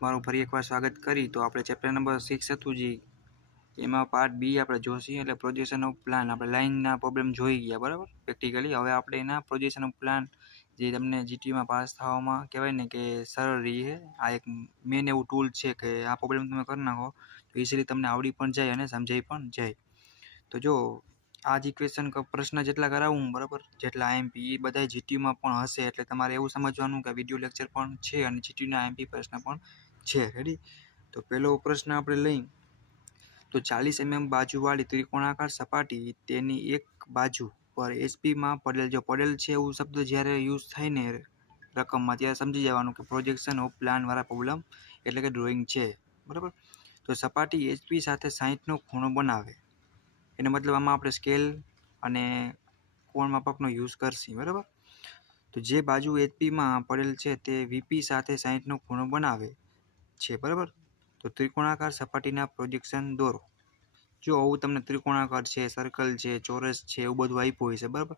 તમારું ફરી એકવાર સ્વાગત કરી તો આપણે ચેપ્ટર નંબર 6 હતું જે એમાં પાર્ટ બી આપણે જોશી એટલે પ્રોજેક્શન ઓફ પ્લાન આપણે લાઇનના પ્રોબ્લેમ જોઈ ગયા બરાબર પ્રેક્ટિકલી હવે આપણે એના પ્રોજેક્શન ઓફ પ્લાન જે તમને જીટીમાં પાસ થવામાં કહેવાય ને કે સરળ રહી છે આ એક મેન એવું ટૂલ છે કે આ પ્રોબ્લેમ તમે કરી નાખો તો ઇઝીલી તમને આવડી પણ જાય અને સમજાઈ પણ જાય તો જો આ જ ઇક્વેશન પ્રશ્ન જેટલા કરાવું બરાબર જેટલા આઈએમપી એ બધા જીટીયુમાં પણ હશે એટલે તમારે એવું સમજવાનું કે વિડીયો લેક્ચર પણ છે અને જીટીયુના આઈએમપી પ્રશ્ન પણ છે રેડી તો પહેલો પ્રશ્ન આપણે લઈ તો 40 mm બાજુવાળી ત્રિકોણાકાર સપાટી તેની એક બાજુ પર એસપીમાં પડેલ જો પડેલ છે એવું શબ્દ જ્યારે યુઝ થાય ને રકમમાં ત્યારે સમજી જવાનું કે પ્રોજેક્શન ઓફ પ્લાન વાળા પ્રોબ્લેમ એટલે કે ડ્રોઈંગ છે બરાબર તો સપાટી એચપી સાથે 60નો ખૂણો બનાવે એનો મતલબ આમાં આપણે સ્કેલ અને કોણ માપકનો યુઝ કરશી બરાબર તો જે બાજુ એચપીમાં પડેલ છે તે વીપી સાથે 60નો ખૂણો બનાવે છે બરાબર તો ત્રિકોણાકાર સપાટીના પ્રોજેક્શન દોરો જો આવું તમને ત્રિકોણાકાર છે સર્કલ છે ચોરસ છે એવું બધું આપ્યું હોય છે બરાબર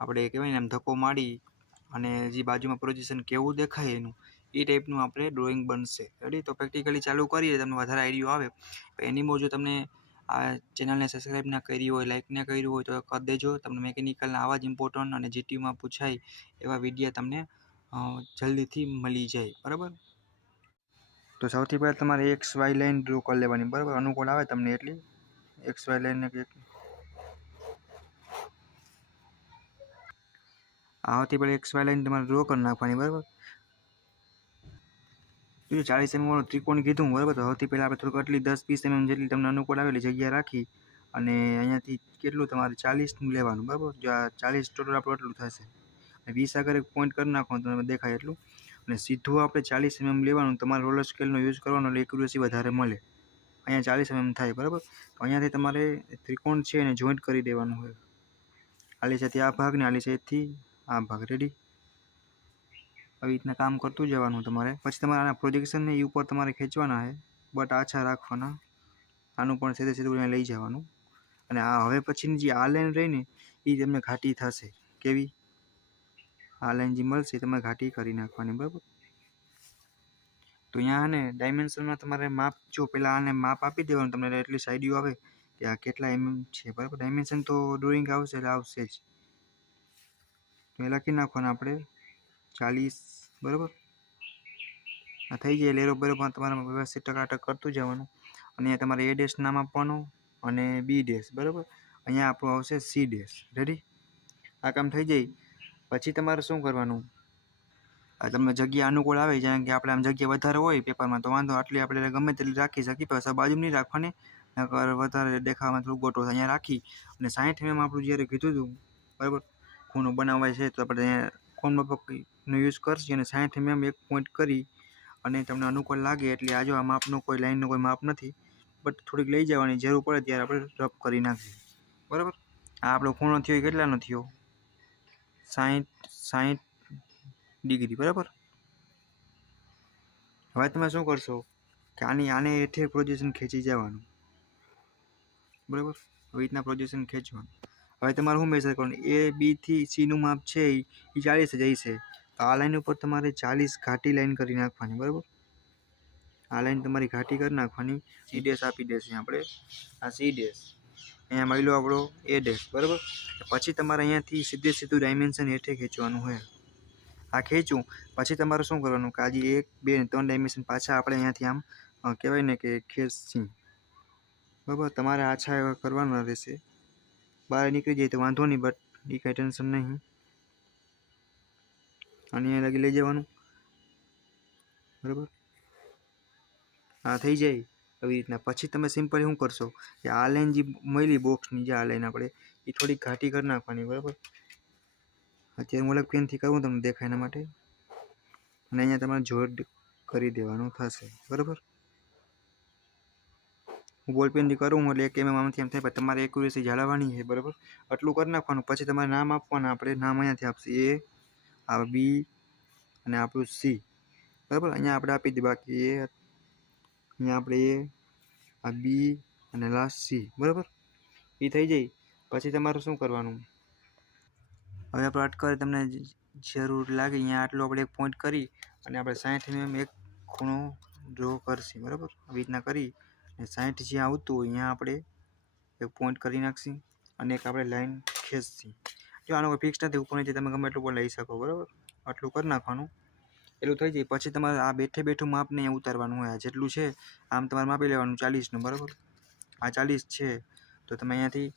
આપણે કહેવાય ને એમ ધક્કો મારી અને જે બાજુમાં પ્રોજેક્શન કેવું દેખાય એનું એ ટાઈપનું આપણે ડ્રોઈંગ બનશે રેડી તો પ્રેક્ટિકલી ચાલુ કરીએ તમને વધારે આઈડિયો આવે એની જો તમને આ ચેનલને સબસ્ક્રાઈબ ના કરી હોય લાઇક ના કર્યું હોય તો કરી દેજો તમને મેકેનિકલના આવા જ ઇમ્પોર્ટન્ટ અને જીટીયુમાં પૂછાય એવા વિડીયો તમને જલ્દીથી મળી જાય બરાબર તો સૌથી પહેલાં તમારે એક્સ વાય લાઇન ડ્રો કરી લેવાની બરાબર અનુકૂળ આવે તમને એટલી એક્સ વાય લાઇનને આવતી પહેલાં એક્સ વાય લાઇન તમારે ડ્રો કરી નાખવાની બરાબર 40 mm વાળું ત્રિકોણ કીધું બરાબર તો સૌથી પહેલાં આપણે થોડુંક આટલી 10-20 mm જેટલી તમને અનુકૂળ આવેલી જગ્યા રાખી અને અહીંયાથી કેટલું તમારે 40નું લેવાનું બરાબર જો આ 40 ટોટલ આપણું એટલું થશે 20 આગળ એક પોઈન્ટ કરી નાખવાનું તમને દેખાય એટલું અને સીધું આપણે 40 mm લેવાનું તમારે રોલર સ્કેલનો યુઝ કરવાનો એટલે એક્યુરેસી વધારે મળે અહીંયા 40 mm થાય બરાબર તો અહીંયાથી તમારે ત્રિકોણ છે એને જોઈન્ટ કરી દેવાનું હોય આલી સાથે આ ભાગ ને આલી સાથેથી આ ભાગ રેડી આવી રીતના કામ કરતું જવાનું તમારે પછી તમારે આના પ્રોજેક્શનને એ ઉપર તમારે ખેંચવાના છે બટ આછા રાખવાના આનું પણ સીધે સીધું અહીંયા લઈ જવાનું અને આ હવે પછીની જે આ લાઈન રહી ને એ તમને ઘાટી થશે કેવી આ લાઈન જે મળશે તમારે ઘાટી કરી નાખવાની બરાબર તો અહીંયા ને ડાયમેન્શનમાં તમારે માપ જો પહેલાં આને માપ આપી દેવાનું તમને એટલી સાઈડીઓ આવે કે આ કેટલા mm છે બરાબર ડાયમેન્શન તો ડ્રોઈંગ આવશે એટલે આવશે જ તો એ લખી નાખવાનું આપણે 40 બરાબર આ થઈ જાય લેરો બરોબર તમારે વ્યવસ્થિત ટકાટક કરતું જવાનું અને અહીંયા તમારે એ ડેશ નામ આપવાનું અને બી ડેશ બરાબર અહીંયા આપણું આવશે સી ડેશ રેડી આ કામ થઈ જાય પછી તમારે શું કરવાનું આ તમને જગ્યા અનુકૂળ આવે જેમ કે આપણે આમ જગ્યા વધારે હોય પેપરમાં તો વાંધો આટલી આપણે ગમે તેટલી રાખી શકીએ પછી બાજુ નહીં રાખવાની નકર વધારે દેખાવામાં થોડું ગોટો અહીંયા રાખી અને 60 mm આપણું જ્યારે કીધું હતું બરાબર ખૂણો બનાવવાય છે તો આપણે અહીંયા કોણ માપકનો યુઝ કરશે અને 60 mm એક પોઈન્ટ કરી અને તમને અનુકૂળ લાગે એટલે આ જો આ માપનું કોઈ લાઈનનું કોઈ માપ નથી બટ થોડીક લઈ જવાની જરૂર પડે ત્યારે આપણે રફ કરી નાખીએ બરાબર આ આપણો ખૂણો થયો એ કેટલાનો થયો 60 ડિગ્રી બરાબર હવે તમે શું કરશો કે આને હેઠે પ્રોજેક્શન ખેંચી જવાનું બરાબર આવી રીતના પ્રોજેક્શન ખેંચવાનું હવે તમારે શું મેઝર કરવાનું એ બી થી સીનું માપ છે એ 40 જ હશે તો આ લાઈન ઉપર તમારે 40 ઘાટી લાઈન કરી નાખવાની બરાબર આ લાઈન તમારી ઘાટી કરી નાખવાની સી ડેશ આપી દેશે આપણે આ સી ડેશ અહીંયા માની લો આપણો એ ડેશ બરાબર પછી તમારે અહીંયાથી સીધે સીધું ડાયમેન્શન હેઠે ખેંચવાનું હોય આ ખેંચું પછી તમારે શું કરવાનું કે આજે 1 2 3 ડાયમેન્શન પાછા આપણે અહીંયાથી આમ કહેવાય ને કે ખેંચી બરાબર તમારે આછા એવા કરવાના રહેશે બહાર નીકળી જાય તો વાંધો નહીં બટ એ કાંઈ ટેન્શન નહીં અને અહીંયા લગી લઈ જવાનું બરાબર આ થઈ જાય આવી રીતના પછી તમે સિમ્પલી શું કરશો કે આ લાઈન જે મળી બોક્સની જે આ લાઈન આપણે એ થોડીક ઘાટી કરી નાખવાની બરાબર અત્યારે હું અલગ પેનથી કરું તમને દેખાય એના માટે અને અહીંયા તમારે જોડ કરી દેવાનું થશે બરાબર હું બોલ પેનથી કરું એટલે 1 mm આમાંથી એમ થાય પણ તમારે એક્યુરેસી જાળવવાની છે બરાબર આટલું કરી નાખવાનું પછી તમારે નામ આપવાના આપણે નામ અહીંયાથી આપશે એ આ બી અને આપણું સી બરાબર અહીંયા આપણે આપી દઈએ બાકી એ અહીંયા આપણે એ આ બી અને લાસ્ટ સી બરાબર એ થઈ જાય પછી તમારે શું કરવાનું હવે આપણે અટકર તમને જરૂર લાગે અહીંયા આટલું આપણે એક પોઈન્ટ કરી અને આપણે 60 mm એક ખૂણો ડ્રો કરશી બરાબર. આવી રીતના કરી અને 60 જ્યાં આવતું હોય ત્યાં આપણે એક પોઈન્ટ કરી નાખશી અને એક આપણે લાઈન ખેંચશી. જો આનો કોઈ ફિક્સ નથી, ઉપર નીચે તમે ગમે એટલું પણ લઈ શકો બરાબર. આટલું કરી નાખવાનું, એટલું થઈ જાય. પછી તમારે આ બેઠું માપને અહીંયા ઉતારવાનું હોય. આ જેટલું છે આમ તમારે માપી લેવાનું 40નું બરાબર. આ 40 છે તો તમે અહીંયાથી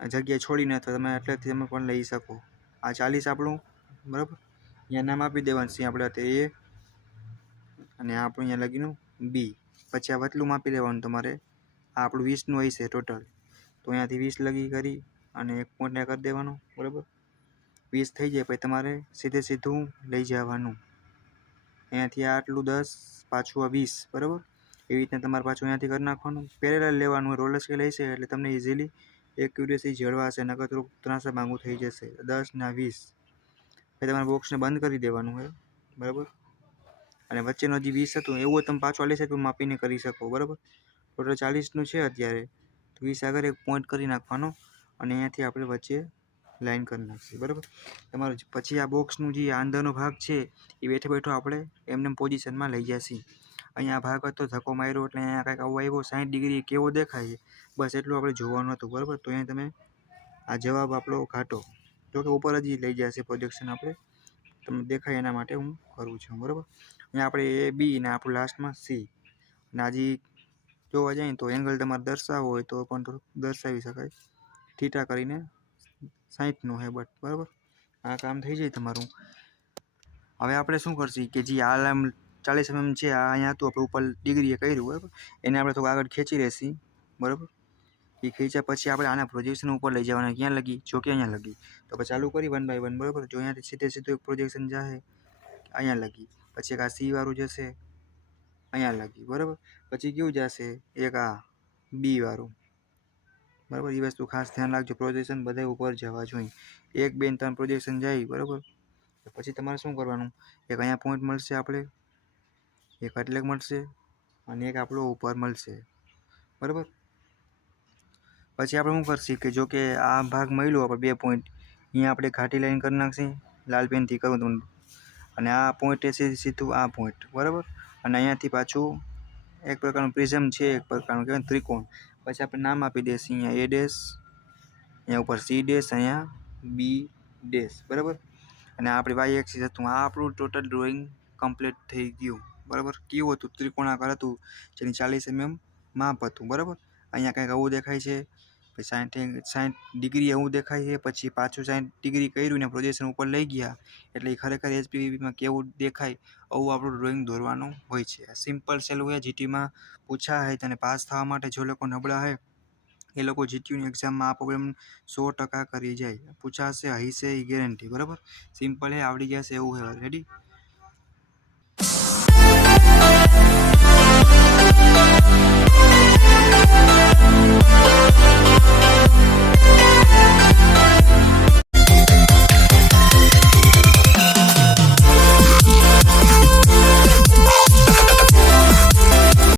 જગ્યા છોડીને અથવા તમે એટલેથી તમે પણ લઈ શકો. આ 40 આપણું બરાબર, અહીંયા નામ આપી દેવાનું છે આપણે અત્યારે A અને આ આપણું અહીંયા લગીનું B. પછી આ વતલું માપી લેવાનું તમારે. આ આપણું 20નું હોય છે ટોટલ, તો અહીંયાથી 20 લગી કરી અને એક પોઈન્ટ કરી દેવાનું બરાબર. 20 થઈ જાય પછી તમારે સીધું લઈ જવાનું અહીંયાથી આટલું 10 પાછું આ 20 બરાબર. એવી રીતના તમારે પાછું અહીંયાથી કરી નાખવાનું. પેરેલલ લેવાનું હોય, રોલર સ્કેલ હશે એટલે તમને ઇઝીલી એક્યુરેસી જળવાશે, નકર થોડુંક ત્રાંસા માંગું થઈ જશે. 10 ના 20 પછી તમારે બોક્સને બંધ કરી દેવાનું હોય બરાબર. અને વચ્ચેનો જે 20 હતું એવું તમે પાછું આલી શકો માપીને કરી શકો બરાબર. ટોટલ 40નું છે અત્યારે, તો 20 આગળ એક પોઈન્ટ કરી નાખવાનો અને અહીંયાથી આપણે વચ્ચે લાઈન કરી નાખીએ બરાબર. તમારું પછી આ બોક્સનું જે અંદરનો ભાગ છે એ બેઠો આપણે એમને પોઝિશનમાં લઈ જશે. અહીંયા ભાગ હતો ધક્કો માર્યો એટલે અહીંયા કાંઈક આવું આવ્યો 60 ડિગ્રી કેવો દેખાય બસ એટલું આપણે જોવાનું હતું બરાબર. તો અહીંયા તમે આ જવાબ આપણો ઘાટો, જોકે ઉપર જ લઈ જશે પ્રોજેક્શન આપણે, તમને દેખાય એના માટે હું કરું છું બરાબર. અહીંયા આપણે A B ને આપણું લાસ્ટમાં C અને આજે જોવા જાય તો એંગલ તમારે દર્શાવવો હોય તો પણ થોડુંક દર્શાવી શકાય. થીટા કરીને 60નું હે બટ બરાબર. આ કામ થઈ જાય તમારું. હવે આપણે શું કરશું કે જે આ 40 mm છે આ અહીંયા હતું આપણે ઉપર ડિગ્રીએ કર્યું બરાબર, એને આપણે થોડું આગળ ખેંચી રહેશી બરાબર. એ ખેંચ્યા પછી આપણે આના પ્રોજેક્શન ઉપર લઈ જવાના. ક્યાં લગી? જો કે અહીંયા લગી. તો પછી ચાલુ કરી 1 by 1 બરાબર. જો અહીંયાથી સીધું એક પ્રોજેક્શન જાય અહીંયા લગી, પછી એક આ C વાળું જશે અહીંયા લગી બરાબર. પછી કેવું જશે એક આ B વાળું બરાબર. એ વસ્તુ ખાસ ધ્યાન રાખજો, પ્રોજેક્શન બધા ઉપર જવા જોઈએ. 1 2 3 પ્રોજેક્શન જાય બરાબર. પછી તમારે શું કરવાનું, એક અહીંયા પોઈન્ટ મળશે આપણે, એક એટલે મળશે અને એક આપણો ઉપર મળશે બરાબર. પછી આપણે શું કરશું કે જો કે આ ભાગ મળ્યો આપણે 2 પોઈન્ટ, અહીંયા આપણે ઘાટી લાઈન કરી નાખશી લાલ પેનથી કરું તમને. અને આ પોઈન્ટ એ સીધું આ પોઈન્ટ બરાબર. અને અહીંયાથી પાછું એક પ્રકારનું પ્રિઝમ છે, એક પ્રકારનું કહેવાય ત્રિકોણ. પછી આપણે નામ આપી દઈશું અહીંયા A ડેશ, અહીંયા ઉપર C ડેશ, અહીંયા B ડેશ બરાબર. અને આપણી y એક્સિસ હતું. આ આપણું ટોટલ ડ્રોઈંગ કમ્પ્લીટ થઈ ગયું બરાબર. કેવું હતું? ત્રિકોણાકાર હતું જેની 40 mm માપ હતું બરાબર. અહીંયા કંઈક આવું દેખાય છે, પછી 60 ડિગ્રી એવું દેખાય છે, પછી પાછું 60 ડિગ્રી કર્યું ને પ્રોજેક્શન ઉપર લઈ ગયા એટલે એ ખરેખર HPVમાં કેવું દેખાય આવું આપણું ડ્રોઈંગ દોરવાનું હોય છે. સિમ્પલ સહેલું છે, જીટીમાં પૂછાય અને પાસ થવા માટે જો લોકો નબળા હોય એ લોકો જીટીયુની એક્ઝામમાં આ પ્રોબ્લેમ 100% કરી જાય. પૂછાશે હશે એ ગેરંટી બરાબર. સિમ્પલ હે, આવડી જશે એવું છે. રેડી?